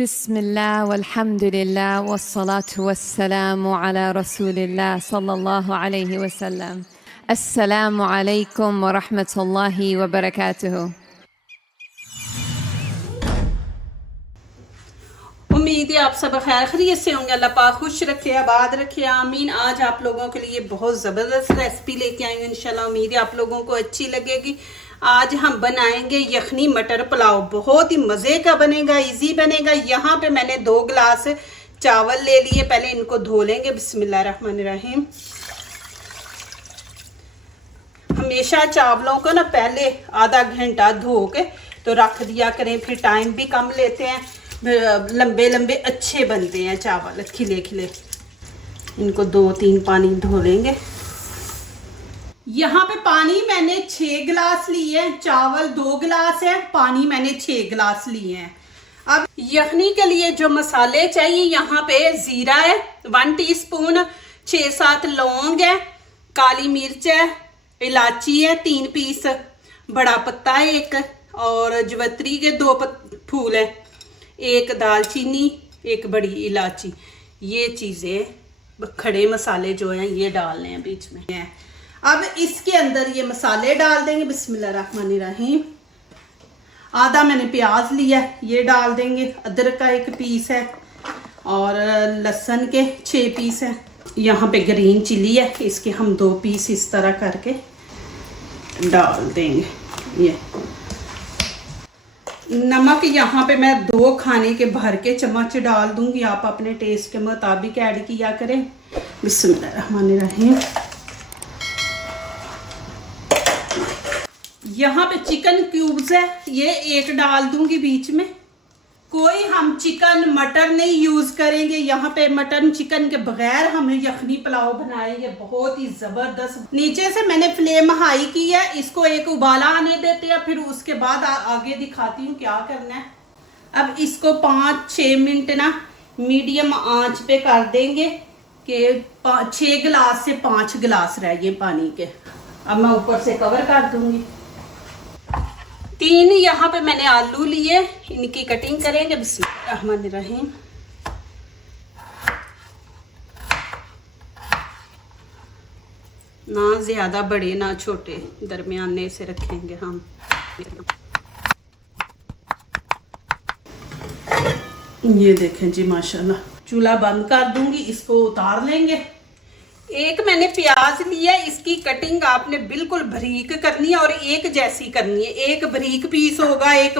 बिस्मिल्लाह वल्हम्दुलिल्लाह वस्सलातु वस्सलामु अला रसूलिल्लाह सल्लल्लाहु अलैहि वसल्लम। अस्सलामु अलैकुम व रहमतुल्लाहि व बरकातुहू। उम्मीद है आप सब खैर खैरियत से होंगे। अल्लाह पाक खुश रखे, आबाद रखे, आमीन। आज आप लोगों के लिए बहुत ज़बरदस्त रेसिपी लेके आई हूँ। इंशाल्लाह उम्मीद है आप लोगों को अच्छी लगेगी। आज हम बनाएंगे यखनी मटर पुलाव। बहुत ही मज़े का बनेगा, इजी बनेगा। यहाँ पे मैंने 2 गिलास चावल ले लिए। पहले इनको धो लेंगे। बिस्मिल्लाहिर्रहमानिर्रहीम। हमेशा चावलों को ना पहले आधा घंटा धो के तो रख दिया करें, फिर टाइम भी कम लेते हैं, लंबे लंबे अच्छे बनते हैं चावल, खिले खिले। इनको 2-3 पानी धो लेंगे। यहाँ पे पानी मैंने 6 गिलास लिए हैं, चावल 2 गिलास है, पानी मैंने 6 गिलास लिए हैं। अब यखनी के लिए जो मसाले चाहिए, यहाँ पे जीरा है 1 टीस्पून, 6-7 लौंग है, काली मिर्च है, इलायची है 3 पीस, बड़ा पत्ता है 1, और जवत्री के 2 फूल है, 1 दालचीनी, 1 बड़ी इलायची। ये चीज़ें खड़े मसाले जो हैं ये डालने हैं बीच में। अब इसके अंदर ये मसाले डाल देंगे। बिस्मिल्लाहिर्रहमानिर्रहीम। आधा मैंने प्याज लिया है, ये डाल देंगे। अदरक का 1 पीस है और लहसुन के 6 पीस है। यहाँ पे ग्रीन चिली है, इसके हम 2 पीस इस तरह करके डाल देंगे। ये नमक यहाँ पे मैं 2 खाने के भर के चम्मच डाल दूंगी। आप अपने टेस्ट के मुताबिक ऐड किया करें। बिस्मिल्लाहिर्रहमानिर्रहीम। यहाँ पे चिकन क्यूब्स है, ये 1 डाल दूंगी बीच में। कोई हम चिकन मटन नहीं यूज करेंगे। यहाँ पे मटन चिकन के बगैर हम यखनी पुलाव बनाएंगे, बहुत ही जबरदस्त। नीचे से मैंने फ्लेम हाई की है, इसको 1 उबाला आने देते हैं, फिर उसके बाद आगे दिखाती हूँ क्या करना है। अब इसको 5-6 मिनट ना मीडियम आंच पे कर देंगे कि 6 गिलास से 5 गिलास रह गए पानी के। अब मैं ऊपर से कवर कर दूंगी। 3 यहाँ पे मैंने आलू लिए, इनकी कटिंग करेंगे। बिस्मिल्लाहिर्रहमानिर्रहीम। ना ज्यादा बड़े ना छोटे, दरमियाने से रखेंगे हम। ये देखें जी माशाल्लाह। चूल्हा बंद कर दूंगी, इसको उतार लेंगे। 1 मैंने प्याज लिया, इसकी कटिंग आपने बिल्कुल बारीक करनी है और एक जैसी करनी है। 1 बारीक पीस होगा, 1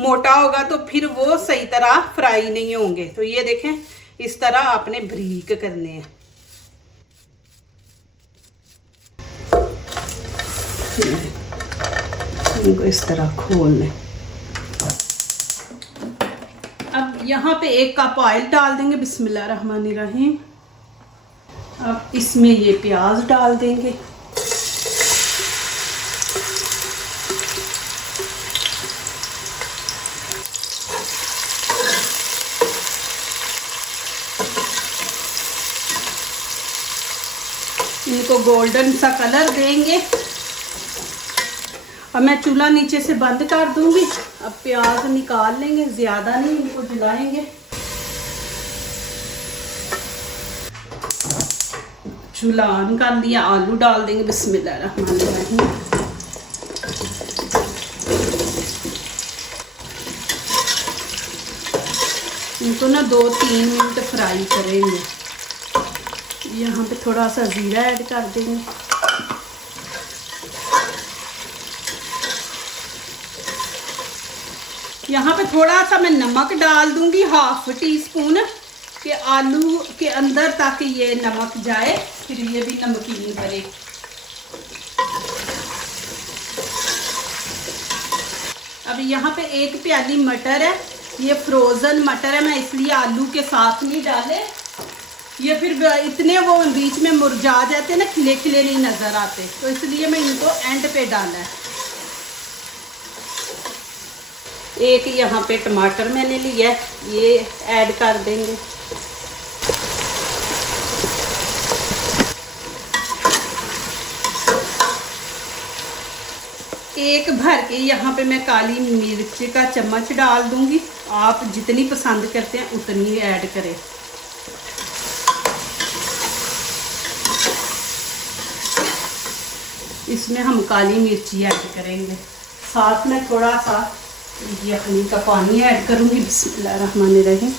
मोटा होगा, तो फिर वो सही तरह फ्राई नहीं होंगे। तो ये देखें, इस तरह आपने बारीक करने हैं। इनको इस तरह खोल लें। अब यहाँ पे 1 कप ऑयल डाल देंगे। बिस्मिल्लाहिर्रहमानिर्रहीम। अब इसमें ये प्याज डाल देंगे। इनको गोल्डन सा कलर देंगे। अब मैं चूल्हा नीचे से बंद कर दूंगी। अब प्याज निकाल लेंगे, ज्यादा नहीं इनको जलाएंगे। चूल्हा ऑन कर दिया, आलू डाल देंगे। बिस्मिल्लाहिर्रहमानिर्रहीम। इनको ना 2-3 मिनट फ्राई करेंगे। यहाँ पे थोड़ा सा जीरा ऐड कर देंगे। यहाँ पे थोड़ा सा मैं नमक डाल दूंगी, 1/2 टीस्पून, कि आलू के अंदर ताकि ये नमक जाए, फिर ये भी नमकीन करे। अब यहाँ पे 1 प्याली मटर है, ये फ्रोज़न मटर है, मैं इसलिए आलू के साथ नहीं डाले। ये फिर इतने वो बीच में मुरझा जाते ना, खिले खिले नहीं नज़र आते, तो इसलिए मैं इनको एंड पे डाला है। 1 यहाँ पे टमाटर मैंने लिया है, ये ऐड कर देंगे। एक भर के यहाँ पे मैं काली मिर्च का चम्मच डाल दूंगी। आप जितनी पसंद करते हैं उतनी ही ऐड करें। इसमें हम काली मिर्ची ऐड करेंगे, साथ में थोड़ा सा यखनी का पानी ऐड करूंगी। बिस्मिल्लाहिर्रहमानिर्रहीम।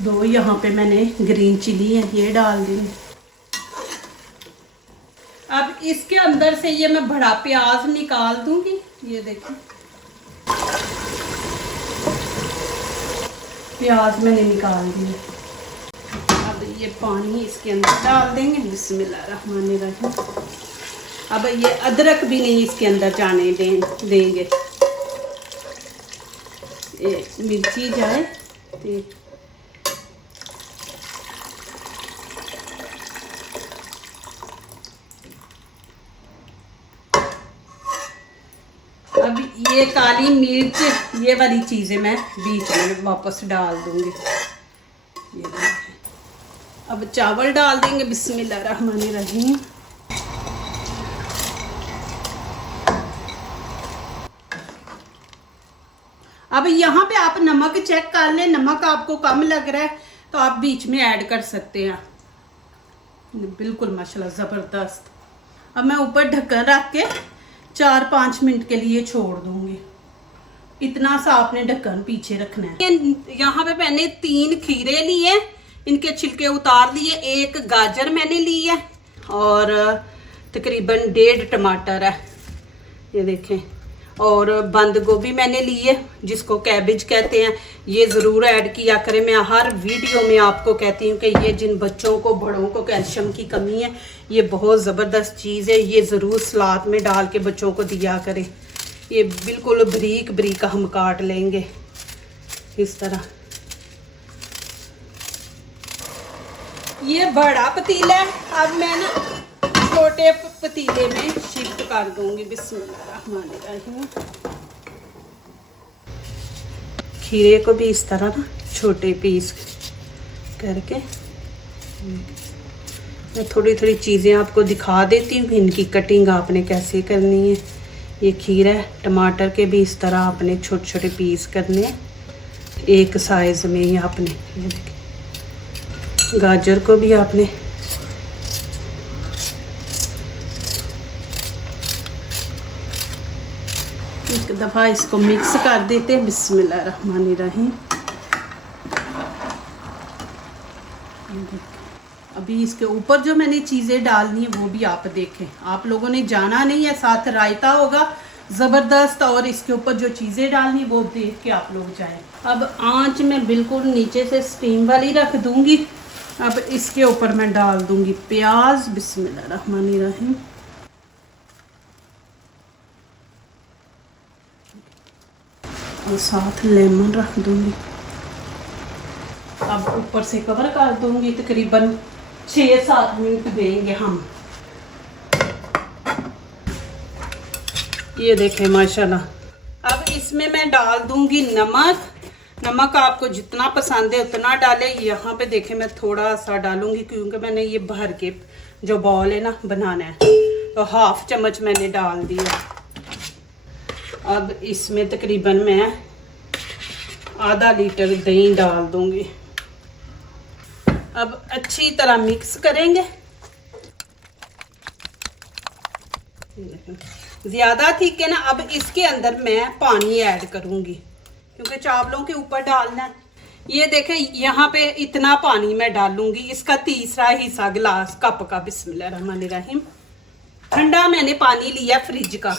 दो यहाँ पे मैंने ग्रीन चिली है, ये डाल दी। अब इसके अंदर से ये मैं बड़ा प्याज निकाल दूंगी। ये देखिए प्याज मैंने निकाल दिया। अब ये पानी इसके अंदर डाल देंगे। बिस्मिल्लाहिर्रहमानिर्रहीम। अब ये अदरक भी नहीं इसके अंदर जाने देंगे। ये मिर्ची जाए तो अब ये काली मिर्च, ये वाली चीज़ें मैं बीच में वापस डाल दूंगी। ये देखिए। अब चावल डाल देंगे। बिस्मिल्लाहिर्रहमानिर्रहीम। अब यहाँ पे आप नमक चेक कर लें। नमक आपको कम लग रहा है तो आप बीच में ऐड कर सकते हैं। बिल्कुल माशाल्लाह ज़बरदस्त। अब मैं ऊपर ढक्कन रख के 4-5 मिनट के लिए छोड़ दूंगी। इतना सा आपने ढक्कन पीछे रखना है। यहाँ पे मैंने 3 खीरे लिए, इनके छिलके उतार लिए। 1 गाजर मैंने ली है और तकरीबन 1.5 टमाटर है, ये देखें। और बंद गोभी मैंने ली है, जिसको कैबेज कहते हैं। ये ज़रूर ऐड किया करें। मैं हर वीडियो में आपको कहती हूँ कि ये जिन बच्चों को, बड़ों को कैल्शियम की कमी है, ये बहुत ज़बरदस्त चीज़ है। ये ज़रूर सलाद में डाल के बच्चों को दिया करें। ये बिल्कुल बारीक बारीक हम काट लेंगे इस तरह। ये बड़ा पतीला है, अब मैं ना छोटे पतीले में शिफ्ट कर दूंगी। बिस्मिल्लाहिर्रहमानिर्रहीम। खीरे को भी इस तरह ना छोटे पीस करके मैं थोड़ी थोड़ी चीज़ें आपको दिखा देती हूँ। इनकी कटिंग आपने कैसे करनी है। ये खीरा है, टमाटर के भी इस तरह आपने छोटे छोटे पीस करने हैं, एक साइज़ में ही आपने। ये देखिए गाजर को भी आपने एक दफ़ा इसको मिक्स कर देते हैं। बिस्मिल्लाहिर्रहमानिर्रहीम। अभी इसके ऊपर जो मैंने चीज़ें डालनी है वो भी आप देखें। आप लोगों ने जाना नहीं है, साथ रायता होगा ज़बरदस्त, और इसके ऊपर जो चीज़ें डालनी वो देख के आप लोग जाएं। अब आंच में बिल्कुल नीचे से स्टीम वाली रख दूंगी। अब इसके ऊपर मैं डाल दूंगी प्याज। बिस्मिल्लाहिर्रहमानिर्रहीम। और साथ लेमन रख दूंगी। अब ऊपर से कवर कर दूंगी। तकरीबन 6-7 मिनट देंगे हम। ये देखें माशाल्लाह। अब इसमें मैं डाल दूंगी नमक। नमक आपको जितना पसंद है उतना डालें। यहाँ पे देखें मैं थोड़ा सा डालूंगी क्योंकि मैंने ये भर के जो बॉल है ना बनाना है, तो 1/2 चम्मच मैंने डाल दिया। अब इसमें तकरीबन मैं आधा लीटर दही डाल दूंगी। अब अच्छी तरह मिक्स करेंगे। ज़्यादा ठीक है ना। अब इसके अंदर मैं पानी ऐड करूंगी क्योंकि चावलों के ऊपर डालना है। ये देखें यहाँ पे इतना पानी मैं डालूंगी, इसका 3रा हिस्सा गिलास कप का। बिस्मिल्लाहिर्रहमानिर्रहीम। ठंडा मैंने पानी लिया फ्रिज का।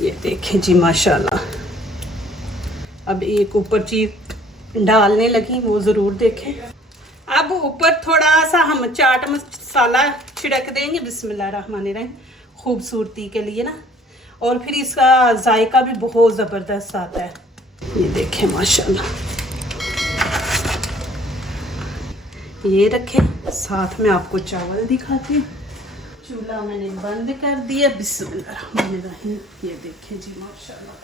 ये देखें जी माशाल्लाह। अब एक ऊपर चीज डालने लगी, वो ज़रूर देखें। अब ऊपर थोड़ा सा हम चाट मसाला छिड़क देंगे। बिस्मिल्लाहिर्रहमानिर्रहीम। खूबसूरती के लिए ना, और फिर इसका जायका भी बहुत ज़बरदस्त आता है। ये देखें माशाल्लाह। ये रखें, साथ में आपको चावल दिखाती हूँ। चूल्हा मैंने बंद कर दिया। बिस्मिल्लाहिर्रहमानिर्रहीम। ये देखें जी माशाल्लाह।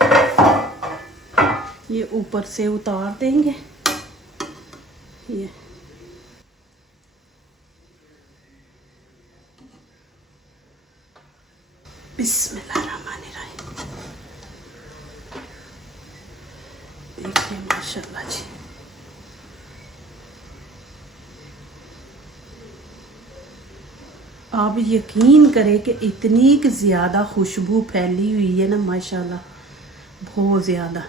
ये ऊपर से उतार देंगे। ये बिस्मिल्लाहिर्रहमानिर्रहीम। देखिए माशाल्लाह जी, आप यकीन करें कि इतनी ज़्यादा खुशबू फैली हुई है ना माशाल्लाह, बहुत ज़्यादा।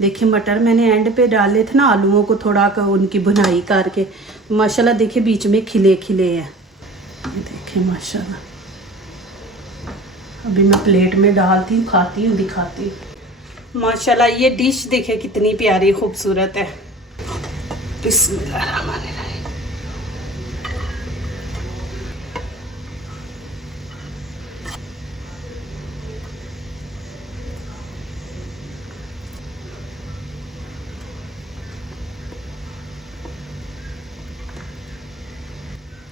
देखिए मटर मैंने एंड पे डाले थे ना आलूओं को थोड़ा उनकी बुनाई करके, माशाल्लाह देखिए बीच में खिले खिले हैं। ये देखिए माशाल्लाह, अभी मैं प्लेट में डालती हूँ, खाती हूँ, दिखाती हूँ। माशाल्लाह ये डिश देखिए कितनी प्यारी खूबसूरत है। बिस्मिल्लाहिर्रहमानिर्रहीम।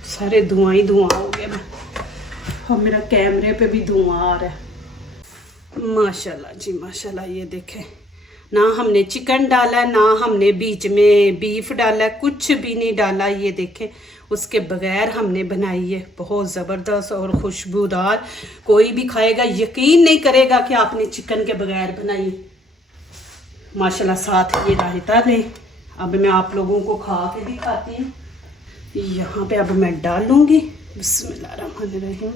सारे धुआं ही धुआं हो गया मैं, और मेरा कैमरे पे भी धुआं आ रहा है। माशाल्लाह जी माशाल्लाह, ये देखें ना हमने चिकन डाला, ना हमने बीच में बीफ डाला, कुछ भी नहीं डाला। ये देखें उसके बगैर हमने बनाई है, बहुत ज़बरदस्त और खुशबूदार। कोई भी खाएगा यकीन नहीं करेगा कि आपने चिकन के बगैर बनाई। माशाल्लाह साथ ये रायता लें। अब मैं आप लोगों को खा के दिखाती हूँ। यहाँ पे अब मैं डालूँगी। बिस्मिल्लाहिर्रहमानिर्रहीम।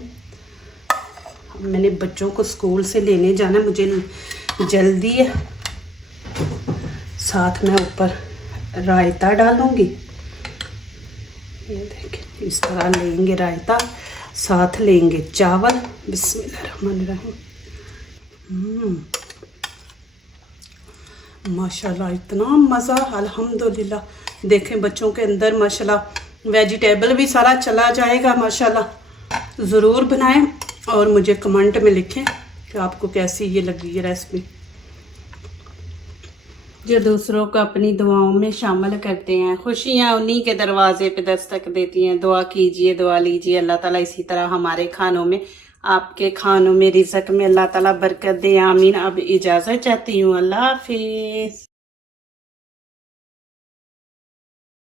मैंने बच्चों को स्कूल से लेने जाना, मुझे जल्दी है। साथ में ऊपर रायता डालूँगी। ये देखें इस तरह लेंगे रायता, साथ लेंगे चावल। बिस्मिल्लाहिर्रहमानिर्रहीम। माशाल्लाह इतना मज़ा, अल्हम्दुलिल्लाह। देखें बच्चों के अंदर माशाल्लाह वेजिटेबल भी सारा चला जाएगा। माशाल्लाह ज़रूर बनाएं और मुझे कमेंट में लिखें कि आपको कैसी ये लगी ये रेसिपी। जो दूसरों को अपनी दुआओं में शामिल करते हैं, खुशियाँ उन्हीं के दरवाजे पे दस्तक देती हैं। दुआ कीजिए, दुआ लीजिए, अल्लाह ताला इसी तरह हमारे खानों में, आपके खानों में, रिज़्क़ में अल्लाह ताला बरकत दे। आमीन। अब इजाज़त चाहती हूँ, अल्लाह हाफिज़।